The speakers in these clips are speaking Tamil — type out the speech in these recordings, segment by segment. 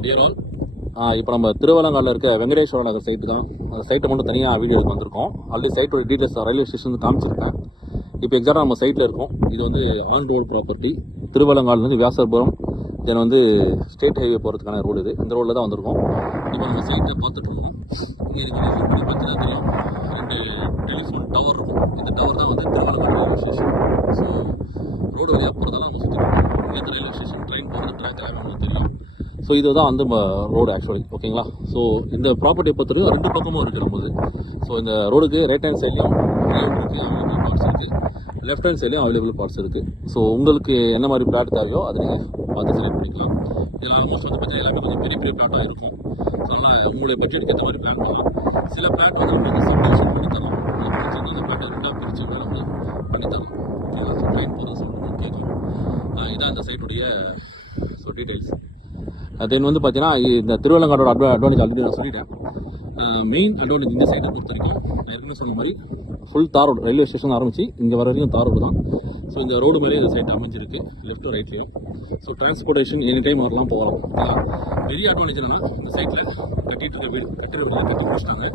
இப்போ நம்ம திருவலங்காடில் இருக்க வெங்கடேஸ்வர நகர் சைட்டு தான். அந்த சைட்டை மட்டும் தனியாக வீடியோக்கு வந்திருக்கோம். ஆல்ரெடி சைட்டோட டீட்டெயில்ஸ் ரயில்வே ஸ்டேஷன் காமிச்சிருக்கேன். இப்போ எக்ஸாக்டாக நம்ம சைட்டில் இருக்கோம். இது வந்து ஆன் ரோடு ப்ராப்பர்ட்டி. திருவலங்காடுலேருந்து வியாசர்புரம் தென் வந்து ஸ்டேட் ஹைவே போகிறதுக்கான ரோடு இது. இந்த ரோடில் தான் வந்திருக்கோம். இப்போ நம்ம சைட்டை பார்த்துட்டு இருக்கோம். இங்கே இருக்கிற பார்த்தீங்கன்னா தெரியும், 2 டெலிஃபோன் டவர் இருக்கும். இந்த டவர் தான் வந்து Thiruvalangadu railway station. So road வழியாக போகிறதால நம்ம சுற்றிருக்கோம். இங்கே ரயில்வே ஸ்டேஷன் ட்ரெயின் போகிறது ட்ராக் எல்லாமே நமக்கு தெரியும். ஸோ இதுதான் வந்து ரோடு ஆக்சுவலி, ஓகேங்களா. ஸோ இந்த ப்ராப்பர்ட்டியை பொறுத்தவரைக்கும் 2 பக்கமும் இருக்குது நம்மளுக்கு. ஸோ இந்த ரோடுக்கு ரைட் ஹேண்ட் சைட்லையும் அவைலபிள் பார்ட்ஸ் இருக்குது, லெஃப்ட் ஹேண்ட் சைட்லையும் அவைலபிள் பார்ட்ஸ் இருக்குது. ஸோ உங்களுக்கு என்ன மாதிரி பிளாட் தேவையோ அதை நீங்கள் பார்த்து செலக்ட் பண்ணிக்கலாம். இதில் ஆல்மோஸ்ட் வந்து பார்த்தீங்கன்னா எல்லாமே கொஞ்சம் பெரிய பெரிய பிளாட்டாக இருக்கும். ஸோ அதனால் உங்களுடைய பட்ஜெட்டுக்கு ஏற்ற மாதிரி பிளான் பண்ணலாம். சில பிளாட் வந்து உங்களுக்கு சப்டிவிஷன் பண்ணி தரலாம். அந்த பிளாட்டை 2ஆக பிரித்து வேலை வந்து பண்ணித்தரலாம், ஓகேங்களா. ஸோ ட்ரெயின் போகிறது சொல்லுங்கள் கேட்கும். இதான் இந்த சைட்டுடைய டீட்டெயில்ஸ். தென் வந்து பார்த்தீங்கன்னா இந்த திருவலங்காடோட அட்வான்டேஜ் ஆல்ரெடி நான் சொல்லிட்டேன். மெயின் அட்வான்டேஜ் இந்த சைட்டை பொறுத்த வரைக்கும் நான் ஏற்கனவே சொன்ன மாதிரி ஃபுல் தார் ரோடு, ரயில்வே ஸ்டேஷன் ஆரம்பிச்சு இங்கே வர வரைக்கும் தார் ரோடு தான். ஸோ இந்த ரோடு மாதிரியே இந்த சைட் அமைஞ்சிருக்கு, லெஃப்ட் ரைட்லேயும். ஸோ டிரான்ஸ்போர்ட்டேஷன் எனி டைம் வரலாம் போகலாம். பெரிய அட்வான்டேஜ் என்னன்னா இந்த சைட்டில் கட்டிட்டு இருக்க வீடு கட்டி முடிச்சிட்டாங்க.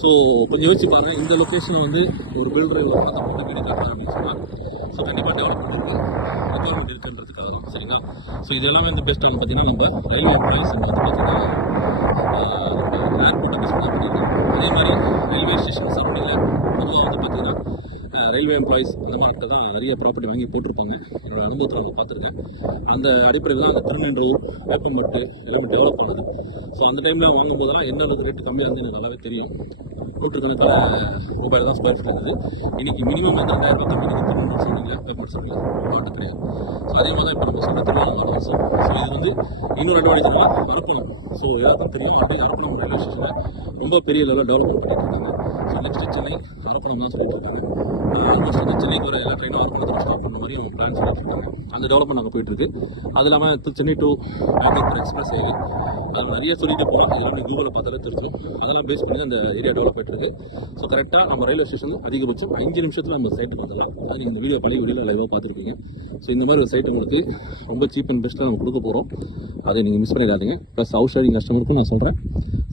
ஸோ கொஞ்சம் யோசிச்சு பாருங்க, இந்த லொக்கேஷனில் வந்து ஒரு பில்டர் அந்த வீடு கட்டுறாங்க அப்படின்னு சொன்னால் ஸோ கண்டிப்பாக டெவலப்மெண்ட் இருக்குது, ரெக்குவயர்மெண்ட் இருக்குன்றதுக்காக தான், சரிங்களா. ஸோ இது எல்லாமே வந்து பெஸ்ட்டாக பார்த்தீங்கன்னா நம்ம ரயில்வே எம்ப்ளாயிஸ் வந்து பார்த்தீங்கன்னா ஏர்போர்ட்டை பெஸ்ட் தான் பண்ணியிருக்கோம். அதே மாதிரி ரயில்வே ஸ்டேஷன் சரௌண்டிங்கில் பொதுவாக வந்து பார்த்தீங்கன்னா ரயில்வே எம்ப்ளாயிஸ் அந்த மாதிரி தான் நிறைய ப்ராப்பர்ட்டி வாங்கி போட்டிருப்பாங்க. என்னோட அனுபவத்தில் அவங்க பார்த்துருக்கேன். அந்த அடிப்படையில் தான் அந்த திருநெல்வேலூர் வேப்பம்பட்டு எல்லாமே டெவலப் ஆகுது. ஸோ அந்த டைமில் வாங்கும் போதெல்லாம் என்ன அளவுக்கு ரேட்டு கம்மியாக இருந்து எனக்கு நல்லாவே தெரியும். நூற்றுக்கணக்கான ரூபாயில் தான் ஸ்கொயர் ஃபீட் இருக்குது. இன்றைக்கி மினிமம் வந்து 2000 ரூபாய் கம்மி இருக்குது திருநெல்வேலூர் சொன்னீங்க, பேப்பர் சொன்னீங்க, மாட்டு கிடையாது. ஸோ அதே மாதிரி தான் இப்போ நம்ம சொன்ன திருவண்ணாமலை. ஸோ இது வந்து இன்னொரு அட்வான்டேஜ்னா அரப்பணம். ஸோ எல்லாருக்கும் தெரியும், அப்படியே அரப்பணம் ரயில்வே ஸ்டேஷனில் ரொம்ப பெரிய லெவலில் டெவலப்மெண்ட் பண்ணிட்டு இருக்காங்க. ஸோ நெக்ஸ்ட் சென்னை அரப்பணம் தான் சொல்லிட்டு இருக்காங்க. ஆல்மோஸ்ட் வந்து சென்னைக்கு வர எல்லா ட்ரெயினும் அரப்பணத்தில் ஸ்டார்ட் பண்ண மாதிரியும் பிளான் சொல்லிட்டு இருக்காங்க. அந்த டெவலப்மெண்ட் அங்கே போயிட்டு இருக்கு. அது இல்லாமல் சென்னை டு பெங்களூர் எக்ஸ்பிரஸ் ஏரி, அது நிறைய சொல்லிட்டு போகலாம். இதெல்லாம் கூகுளில் பார்த்தாலே தெரியும். அதெல்லாம் பேஸ் பண்ணி அந்த ஏரியா டெவலப் ஆகிட்டு இருக்கு. ஸோ கரெக்டாக நம்ம ரயில்வே ஸ்டேஷன் அதிகபட்சம் 5 நிமிஷத்தில் நம்ம சைட்டுக்கு வந்துடலாம். அது நீங்கள் வீடியோ பழைய வீடியோவில் லைவாக பார்த்துருக்கீங்க. ஸோ இந்த மாதிரி ஒரு சைட் உங்களுக்கு ரொம்ப சீப் அண்ட் பெஸ்ட்டாக நம்ம கொடுக்க போகிறோம். அதை நீங்கள் மிஸ் பண்ணிடாதீங்க. ப்ளஸ் ஹவுஸ் ஷேரிங் கஸ்டமருக்கும் நான் சொல்கிறேன்.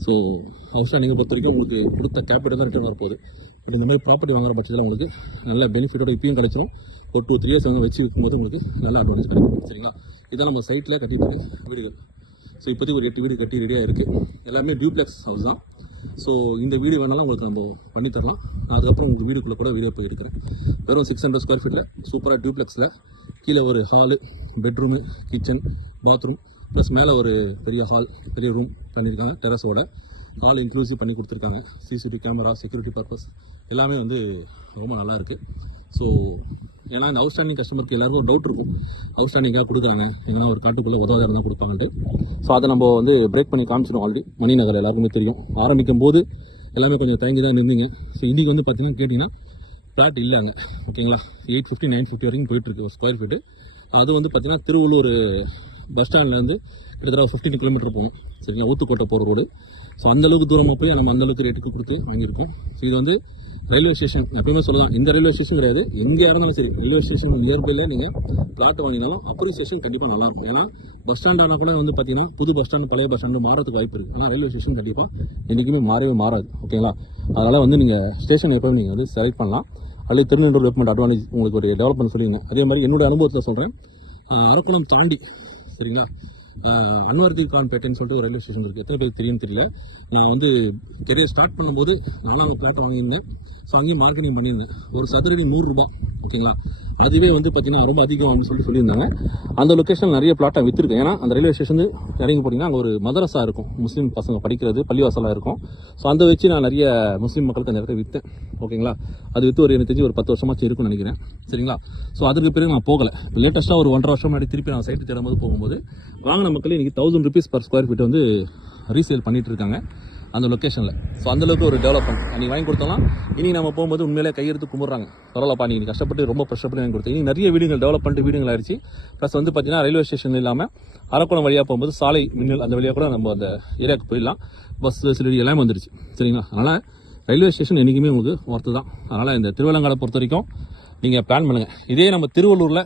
ஸோ ஹவுஸ் ஷேரிங்கை பொறுத்த வரைக்கும் உங்களுக்கு கொடுத்த கேபிட்டல் தான் ரிட்டர்ன் வரப்போகுது. பட் இந்த மாதிரி ப்ராப்பர்ட்டி வாங்குற பட்சத்தில் உங்களுக்கு நல்ல பெனிஃபிட்டோட இப்பயும் கிடைச்சிடும். ஒரு 2-3 இயர்ஸ் வந்து வச்சு இருக்கும்போது உங்களுக்கு நல்ல அட்வான்ஸ் கிடைக்கும், சரிங்களா. இதான் நம்ம சைட்டில் கட்டிட்டு இருக்கு வீடுகள். ஸோ இப்போதைக்கு ஒரு 8 வீடு கட்டி ரெடியாக இருக்குது. எல்லாமே டியூப்ளெக்ஸ் ஹவுஸ் தான். ஸோ இந்த வீடு வேணாலும் உங்களுக்கு நம்ம பண்ணித்தரலாம். அதுக்கப்புறம் உங்களுக்கு வீடுக்குள்ளே கூட வீடியோ போயிருக்கிறேன். வெறும் 600 ஸ்கொயர் ஃபீட்டில் சூப்பராக டியூப்ளெக்ஸில் கீழே ஒரு hall, bedroom, kitchen, bathroom plus மேலே ஒரு பெரிய ஹால், பெரிய ரூம் பண்ணியிருக்காங்க. டெரஸோட ஹால் இன்க்ளூசிவ் பண்ணி கொடுத்துருக்காங்க. சிசிடிவி கேமரா, செக்யூரிட்டி பர்பஸ் எல்லாமே வந்து ரொம்ப நல்லாயிருக்கு. ஸோ ஏன்னா இந்த அவுட்ஸ்டாண்டிங் கஸ்டமருக்கு எல்லாருக்கும் ஒரு டவுட் இருக்கும், அவுட்ஸ்டாண்டிங்காக கொடுக்குறாங்க, ஏன்னா ஒரு காட்டுக்குள்ளே உதவாதாரம் தான் கொடுப்பாங்கன்ட்டு. ஸோ அதை நம்ம வந்து பிரேக் பண்ணி காமிச்சிடும். ஆல்ரெடி மணிநகர் எல்லாருக்குமே தெரியும். ஆரம்பிக்கும் போது எல்லாமே கொஞ்சம் தயங்கி தான் இருந்தீங்க. ஸோ இன்றைக்கி வந்து பார்த்தீங்கன்னா கேட்டிங்கன்னா ஃப்ளாட் இல்லைங்க, ஓகேங்களா. 850 950 வரைக்கும் போயிட்டுருக்கு ஒரு ஸ்கொயர் ஃபீட்டு. அது வந்து பார்த்தீங்கன்னா திருவள்ளூர் பஸ் ஸ்டாண்ட்லேருந்து கிட்டத்தட்ட 15 கிலோமீட்டர் போகும், சரிங்களா. ஊத்துக்கோட்டை போகிற ரோடு. ஸோ அந்தளவுக்கு தூரமாக போய் நம்ம அந்தளவுக்கு ரேட்டுக்கு கொடுத்து வாங்கியிருக்கோம். ஸோ இது வந்து ரயில்வே ஸ்டேஷன் எப்பயுமே சொல்லலாம், இந்த ரயில்வே ஸ்டேஷன் கிடையாது, எங்கே இருந்தாலும் சரி ரயில்வே ஸ்டேஷன் நியர்பைல நீங்கள் பிளாட் வாங்கினாலும் அப்ரிசியேஷன் கண்டிப்பாக நல்லாயிருக்கும். ஏன்னா பஸ் ஸ்டாண்டான கூட வந்து பார்த்தீங்கன்னா புது பஸ் ஸ்டாண்டு பழைய பஸ் ஸ்டாண்டு மாறதுக்கு வாய்ப்பு இருக்குது. ஆனால் ரயில்வே ஸ்டேஷன் கண்டிப்பாக என்றைக்குமே மாறவே மாறாது, ஓகேங்களா. அதனால் வந்து நீங்கள் ஸ்டேஷன் எப்போயும் நீங்கள் வந்து செலக்ட் பண்ணலாம். அதில் திருநெல்வேலூர் டெவலப்மெண்ட் அட்வான்டேஜ் உங்களுக்கு ஒரு டெவலப்மெண்ட் சொல்லிங்க. அதே மாதிரி என்னோட அனுபவத்தில் சொல்கிறேன், அரக்கோணம் தாண்டி, சரிங்களா, அன்வர்தி கான்பேட்டைன்னு சொல்லிட்டு ஒரு ரயில்வே ஸ்டேஷன் இருக்குது. எத்தனை பேருக்கு தெரியும் தெரியல. நான் வந்து கெரியர் ஸ்டார்ட் பண்ணும்போது நல்லா பிளாட் வாங்கியிருந்தேன். ஸோ அங்கேயும் மார்க்கெட்டிங் பண்ணியிருந்தேன். ஒரு சதுரடி 100 ரூபாய், ஓகேங்களா. அதுவே வந்து பார்த்தீங்கன்னா ரொம்ப அதிகம் அப்படின்னு சொல்லியிருந்தாங்க. அந்த லொக்கேஷன் நிறைய பிளாட்டாக விற்றுருக்கேன். ஏன்னா அந்த ரயில்வே ஸ்டேஷன் இறங்கி போட்டிங்கன்னா அங்கே ஒரு மதரசா இருக்கும், முஸ்லீம் பசங்க படிக்கிறது, பள்ளிவாசலாக இருக்கும். ஸோ அந்த வச்சு நான் நிறைய முஸ்லீம் மக்களுக்கு அந்த இடத்த விற்றேன், ஓகேங்களா. அது விற்று ஒரு எனக்கு தெரிஞ்சு ஒரு 10 வருஷமாச்சு இருக்குன்னு நினைக்கிறேன், சரிங்களா. ஸோ அதுக்கு பிறகு நான் போகலை. லேட்டஸ்ட்டாக ஒரு 1.5 வருஷம் முன்னாடி திருப்பி நான் சைட்டு தேடும்போது போகும்போது வாங்கின மக்கள் இன்றைக்கி 1000 rupees per square feet வந்து ரீசேல் பண்ணிட்டு இருக்காங்க அந்த லொக்கேஷனில். ஸோ அந்தளவுக்கு ஒரு டெவலப்மெண்ட் நீ வாங்கி கொடுத்தோம்னா இனி நம்ம போகும்போது உண்மையிலே கையெடுத்து கும்பிட்றாங்க, பரவாயில்லப்பா நீ கஷ்டப்பட்டு ரொம்ப கஷ்டப்பட்டு வாங்கி கொடுத்தேன். இனி நிறைய வீடுகள் டெவலப் பண்ணிட்டு வீடுகள் ஆயிடுச்சு. ப்ளஸ் வந்து பார்த்தீங்கன்னா ரயில்வே ஸ்டேஷன் இல்லாமல் அரக்கோணம் வழியாக போகும்போது சாலை மின்னல் அந்த வழியாக கூட நம்ம அந்த ஏரியாவுக்கு போயிடலாம். பஸ் ஃபெசிலிட்டி எல்லாமே வந்துடுச்சு, சரிங்களா. அதனால் ரயில்வே ஸ்டேஷன் என்றைக்குமே உங்களுக்கு ஒர்த்து தான். அதனால் இந்த திருவலங்காடை பொறுத்த வரைக்கும் நீங்கள் பிளான் பண்ணுங்கள். இதே நம்ம திருவள்ளூரில்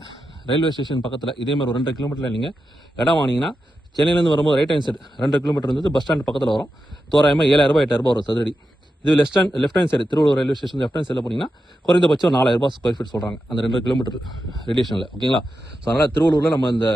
ரயில்வே ஸ்டேஷன் பக்கத்தில் இதே மாதிரி ஒரு 2.5 கிலோமீட்டரில் நீங்கள் இடம் வாங்கினீங்கன்னா சென்னையிலேருந்து வரும்போது ரைட் ஹேண்ட் சைடு 2 கிலோமீட்டர் இருந்தது பஸ் ஸ்டாண்ட் பக்கத்தில் வரும். தோராயமாக 7,000 8,000 வரும் சதுரடி. இது left hand side Tiruvallur railway station left hand சைடில் போனீங்கன்னா குறைந்தபட்சம் 4,000 ஸ்கொயர் ஃபீட் சொல்கிறாங்க அந்த 2 கிலோமீட்டர் ரேடியேஷனில். ஓகேங்களா? ஸோ அதனால் திருவள்ளூரில் நம்ம இந்த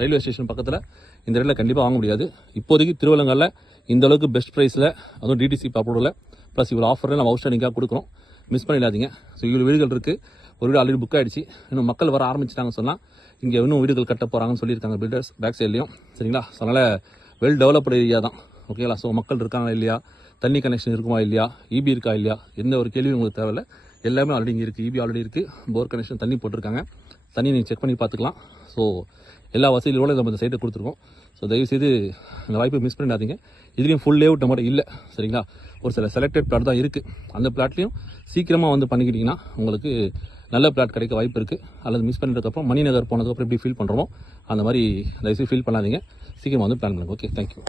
ரயில்வே ஸ்டேஷன் பக்கத்தில் இந்த ரேட்டில் கண்டிப்பாக வாங்க முடியாது. இப்போதைக்கு திருவள்ளங்காலில் இந்த அளவுக்கு பெஸ்ட் ப்ரைஸில், அதுவும் டிடிசி அப்ரூவலில் ப்ளஸ் இவ்வளோ ஆஃபரில் நம்ம அவுட்ஸ்டாண்டிங்காக கொடுக்குறோம். மிஸ் பண்ணிடாதீங்க. ஸோ இவ்வளோ வீடுகள் இருக்குது. ஒரு வீடு ஆல்ரெடி புக் ஆகிடுச்சு. இன்னும் மக்கள் வர ஆரம்பிச்சிட்டாங்கன்னு சொன்னால் இங்கே இன்னும் வீடுகள் கட்ட போகிறாங்கன்னு சொல்லியிருக்காங்க பில்டர்ஸ் பேக் சைட்லையும். சரிங்களா? ஸோ அதனால் வெல் டெவலப்டு ஏரியா தான். ஓகேங்களா? ஸோ மக்கள் இருக்காங்களா இல்லையா, தண்ணி கனெக்ஷன் இருக்குமா இல்லையா, இபி இருக்கா இல்லையா, எந்த ஒரு கேள்வியும் உங்களுக்கு தேவையில்லை. எல்லாமே ஆல்ரெடி இங்கே இருக்குது. இபி ஆல்ரெடி இருக்குது, போர் கனெக்ஷன் தண்ணி போட்டிருக்காங்க. தண்ணி நீங்கள் செக் பண்ணி பார்த்துக்கலாம். ஸோ எல்லா வசதிகளோடு நம்ம இந்த சைட்டை கொடுத்துருக்கோம். ஸோ தயவுசெய்து அந்த வாய்ப்பை மிஸ் பண்ணிடாதீங்க. இதுலேயும் ஃபுல் லேஅவுட் நம்ம இல்லை. சரிங்களா? ஒரு சில செலக்டட் பிளாட் தான் இருக்குது. அந்த பிளாட்லையும் சீக்கிரமாக வந்து பண்ணிக்கிட்டிங்கன்னா உங்களுக்கு நல்ல பிளாட் கிடைக்க வாய்ப்பு இருக்குது. அல்லது மிஸ் பண்ணிட்டதுக்கப்புறம் மணிநகர் போனதுக்கப்புறம் எப்படி ஃபீல் பண்ணுறோமோ அந்த மாதிரி தயவுசெய்து ஃபீல் பண்ணாதீங்க. சீக்கிரமாக வந்து பிளான் பண்ணுங்கள். Okay, thank you.